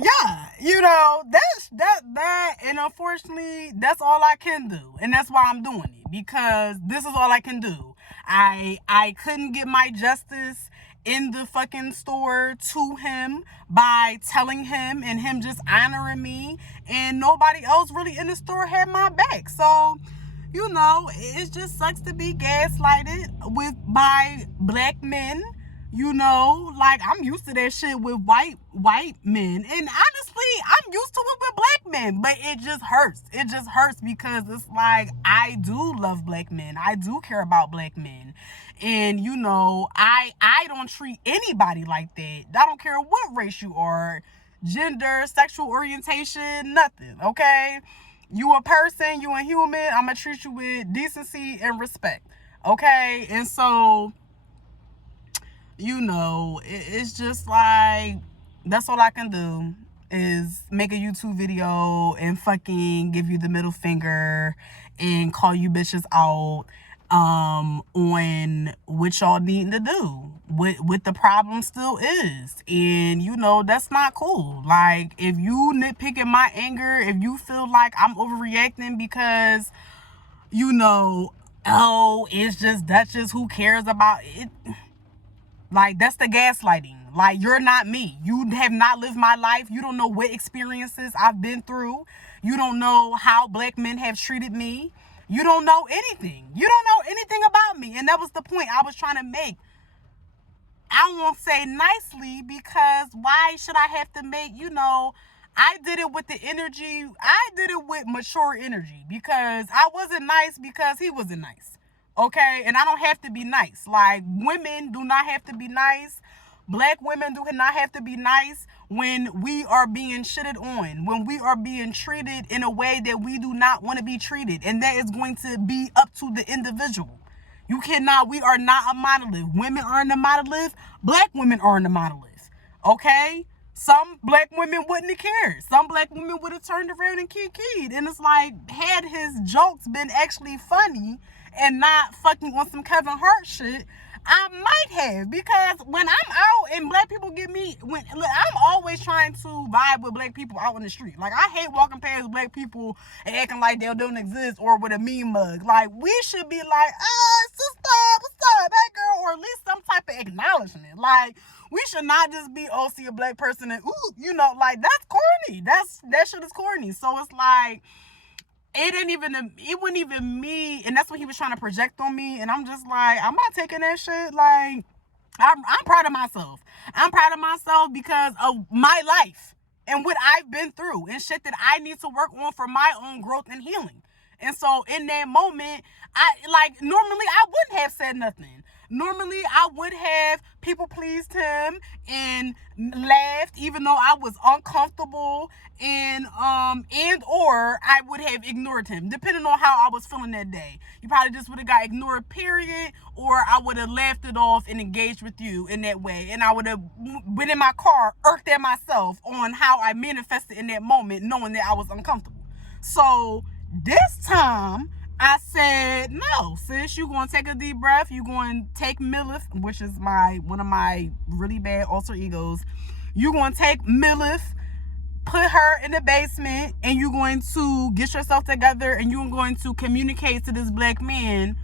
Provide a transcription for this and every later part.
Yeah, that, and unfortunately, that's all I can do, and that's why I'm doing it, because this is all I can do. I couldn't get my justice in the fucking store to him by telling him and him just honoring me, and nobody else really in the store had my back. So it just sucks to be gaslighted by black men. Like, I'm used to that shit with white men, and honestly, I'm used to it with black men, but it just hurts. It just hurts because it's like, I do love black men. I do care about black men. And I don't treat anybody like that. I don't care what race you are, gender, sexual orientation, nothing. Okay? You a person, you a human. I'm gonna treat you with decency and respect. Okay? And so, it's just like, that's all I can do is make a YouTube video and fucking give you the middle finger and call you bitches out on what y'all needing to do, what the problem still is. And that's not cool. Like, if you nitpick at my anger, if you feel like I'm overreacting because that's just who cares about it. Like, that's the gaslighting. Like, you're not me. You have not lived my life. You don't know what experiences I've been through. You don't know how black men have treated me. You don't know anything. You don't know anything about me. And that was the point I was trying to make. I won't say nicely, because why should I have to make, I did it with the energy. I did it with mature energy, because I wasn't nice because he wasn't nice. Okay? And I don't have to be nice. Like, women do not have to be nice. Black women do not have to be nice when we are being shitted on, when we are being treated in a way that we do not want to be treated. And that is going to be up to the individual. We are not a monolith. Women aren't a monolith. Black women aren't a monolith. Okay? Some black women wouldn't have cared. Some black women would have turned around and kikied. And it's like, had his jokes been actually funny and not fucking on some Kevin Hart shit, I might have. Because when I'm out and black people I'm always trying to vibe with black people out in the street. Like, I hate walking past black people and acting like they don't exist, or with a meme mug. Like, we should be like, sister, what's up, hey girl, or at least some type of acknowledgement. Like, we should not just be, see a black person and like, that's corny. That shit is corny. So it's like, it wasn't even me, and that's what he was trying to project on me. And I'm just like, I'm not taking that shit. Like, I'm proud of myself. I'm proud of myself because of my life and what I've been through and shit that I need to work on for my own growth and healing. And so in that moment, normally I wouldn't have said nothing. Normally I would have people pleased him and laughed, even though I was uncomfortable, and or I would have ignored him, depending on how I was feeling that day. You probably just would have got ignored, period, or I would have laughed it off and engaged with you in that way. And I would have been in my car, irked at myself on how I manifested in that moment, knowing that I was uncomfortable. So this time, I said, no, sis, you going to take a deep breath. You going to take Milif, which is one of my really bad alter egos. You going to take Milif, put her in the basement, and you're going to get yourself together, and you're going to communicate to this black man,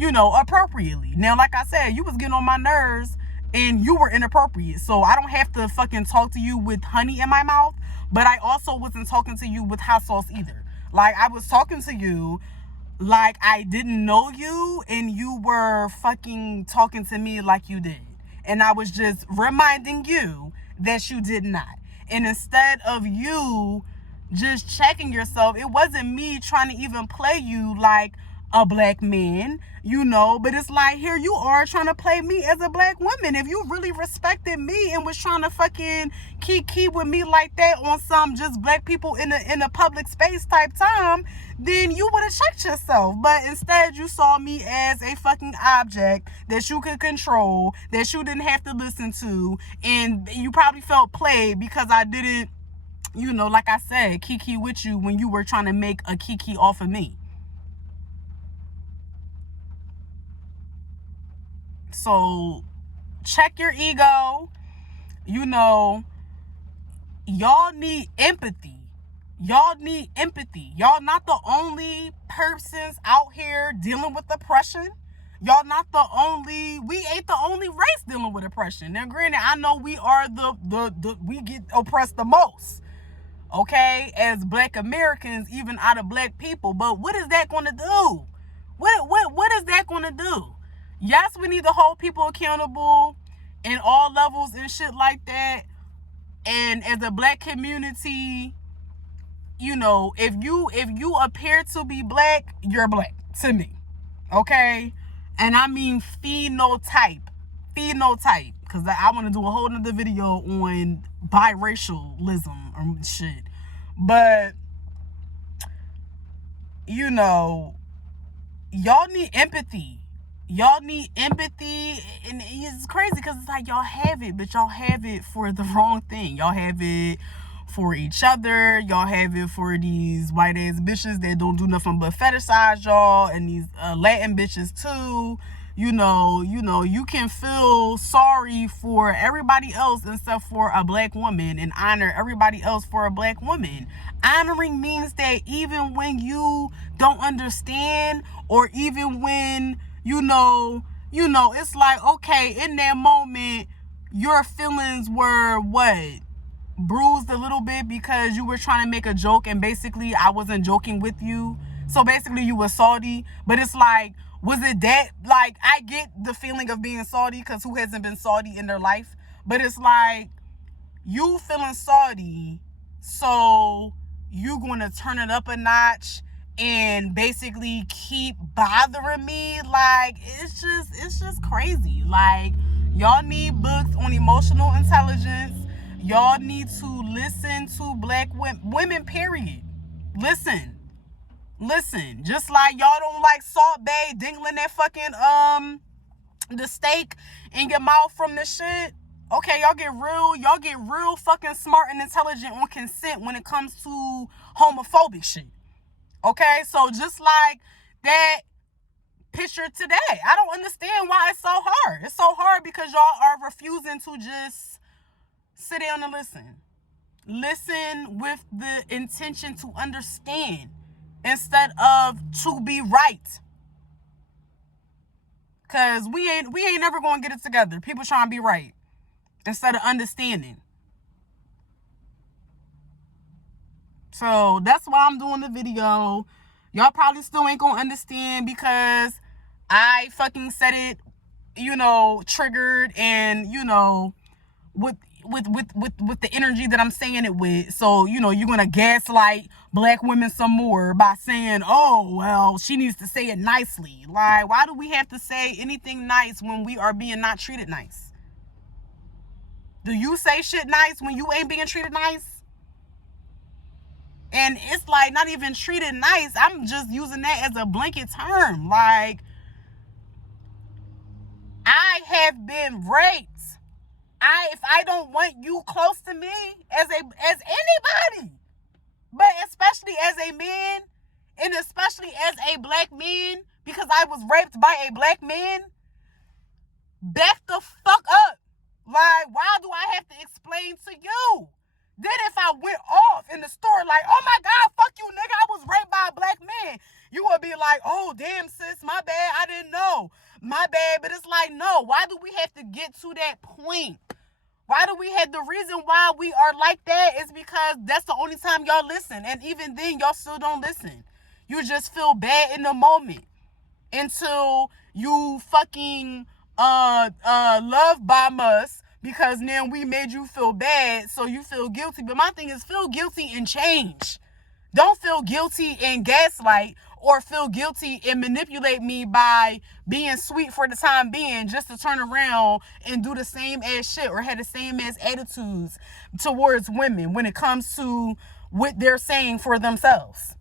appropriately. Now, like I said, you was getting on my nerves, and you were inappropriate. So I don't have to fucking talk to you with honey in my mouth, but I also wasn't talking to you with hot sauce either. Like, I was talking to you like I didn't know you, and you were fucking talking to me like you did. And I was just reminding you that you did not. And instead of you just checking yourself, it wasn't me trying to even play you like a black man, but it's like, here you are trying to play me as a black woman. If you really respected me and was trying to fucking key with me like that on some just black people in a public space type time, then you would have checked yourself. But instead, you saw me as a fucking object that you could control, that you didn't have to listen to, and you probably felt played because I didn't, like I said, kiki with you when you were trying to make a kiki off of me. So check your ego, y'all need empathy. Y'all need empathy. Y'all not the only persons out here dealing with oppression. Y'all not the only, we ain't the only race dealing with oppression. Now, granted, I know we are we get oppressed the most, okay, as Black Americans, even out of Black people. But what is that going to do? What is that going to do? Yes, we need to hold people accountable in all levels and shit like that. And as a Black community, you know, if you appear to be Black, you're Black to me, okay? And I mean phenotype, because I want to do a whole nother video on biracialism or shit. But you know, y'all need empathy. Y'all need empathy, and it's crazy because it's like y'all have it, but y'all have it for the wrong thing. Y'all have it for each other. Y'all have it for these white ass bitches that don't do nothing but fetishize y'all, and these Latin bitches too. You know, you can feel sorry for everybody else except for a Black woman, and honor everybody else for a Black woman. Honoring means that even when you don't understand, or even when you know, it's like, okay, in that moment, your feelings were what? Bruised a little bit because you were trying to make a joke, and basically I wasn't joking with you. So basically you were salty. But it's like, was it that? Like, I get the feeling of being salty, because who hasn't been salty in their life? But it's like, you feeling salty, so you gonna turn it up a notch and basically keep bothering me. Like, it's just crazy. Like, y'all need books on emotional intelligence. Y'all need to listen to Black women, period. Listen. Just like y'all don't like Salt Bae dingling that fucking the steak in your mouth from the shit. Okay, y'all get real fucking smart and intelligent on consent when it comes to homophobic shit. Okay, so just like that picture today, I don't understand why it's so hard. It's so hard because y'all are refusing to just sit down and listen. Listen with the intention to understand instead of to be right. Cause we ain't never gonna get it together. People trying to be right instead of understanding. So that's why I'm doing the video. Y'all probably still ain't gonna understand because I fucking said it, you know, triggered, and you know, with the energy that I'm saying it with. So, you know, you're gonna gaslight Black women some more by saying, oh, well, she needs to say it nicely. Like, why do we have to say anything nice when we are being not treated nice? Do you say shit nice when you ain't being treated nice? And it's like, not even treated nice. I'm just using that as a blanket term. Like, I have been raped. If I don't want you close to me as anybody, but especially as a man, and especially as a Black man, because I was raped by a Black man, back the fuck up. Like, why do I have to explain to you? Then if I went off in the store like, oh my God, fuck you, nigga, I was raped by a Black man, you would be like, oh, damn, sis, my bad, I didn't know. My bad. But it's like, no, why do we have to get to that point? Why do we have, the reason why we are like that is because that's the only time y'all listen. And even then, y'all still don't listen. You just feel bad in the moment until you fucking love bomb us, because now we made you feel bad, so you feel guilty. But my thing is, feel guilty and change. Don't feel guilty and gaslight, or feel guilty and manipulate me by being sweet for the time being, just to turn around and do the same ass shit or have the same ass attitudes towards women when it comes to what they're saying for themselves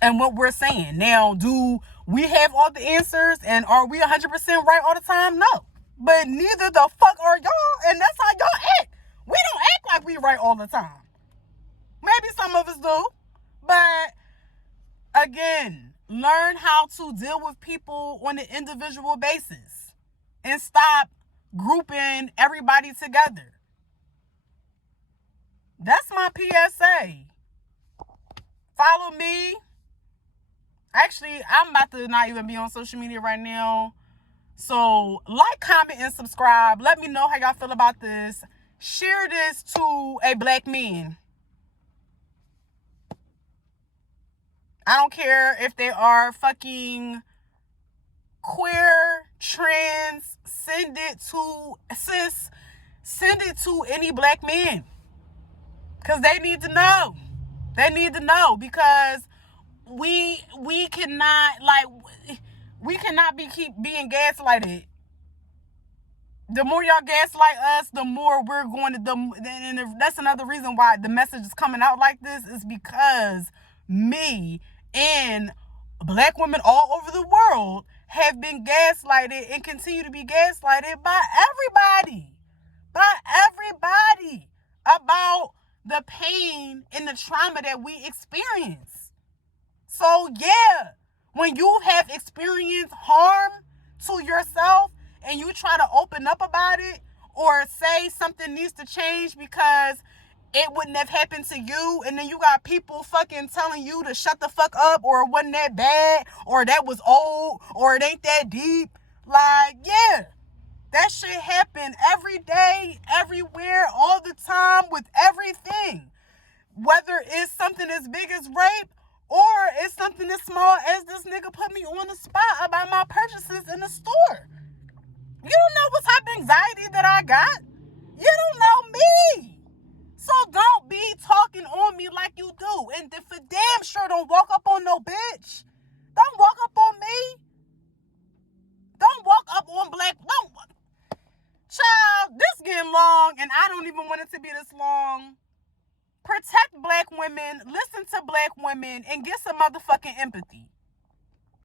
and what we're saying. Now, do we have all the answers, and are we 100% right all the time? No. But neither the fuck are y'all, and that's how y'all act. We don't act like we right all the time. Maybe some of us do. But again, learn how to deal with people on an individual basis and stop grouping everybody together. That's my PSA. Follow me. Actually, I'm about to not even be on social media right now. So, like, comment, and subscribe. Let me know how y'all feel about this. Share this to a black man. I don't care if they are fucking queer, trans. Send it to cis. Send it to any black man. Because they need to know. They need to know, because we cannot, like, we cannot keep being gaslighted. The more y'all gaslight us, the more we're going to, and that's another reason why the message is coming out like this, is because me and black women all over the world have been gaslighted and continue to be gaslighted by everybody about the pain and the trauma that we experience. So yeah, when you have experienced harm to yourself and you try to open up about it or say something needs to change because it wouldn't have happened to you, and then you got people fucking telling you to shut the fuck up, or it wasn't that bad, or that was old, or it ain't that deep. Like, yeah, that shit happen every day, everywhere, all the time, with everything. Whether it's something as big as rape, or it's something as small as this nigga put me on the spot about my purchases in the store. You don't know what type of anxiety that I got. You don't know me. So don't be talking on me like you do. And for damn sure, don't walk up on no bitch. Don't walk up on me. Don't walk up on black. Don't. Child, this getting long, and I don't even want it to be this long. Protect black women, listen to black women, and get some motherfucking empathy.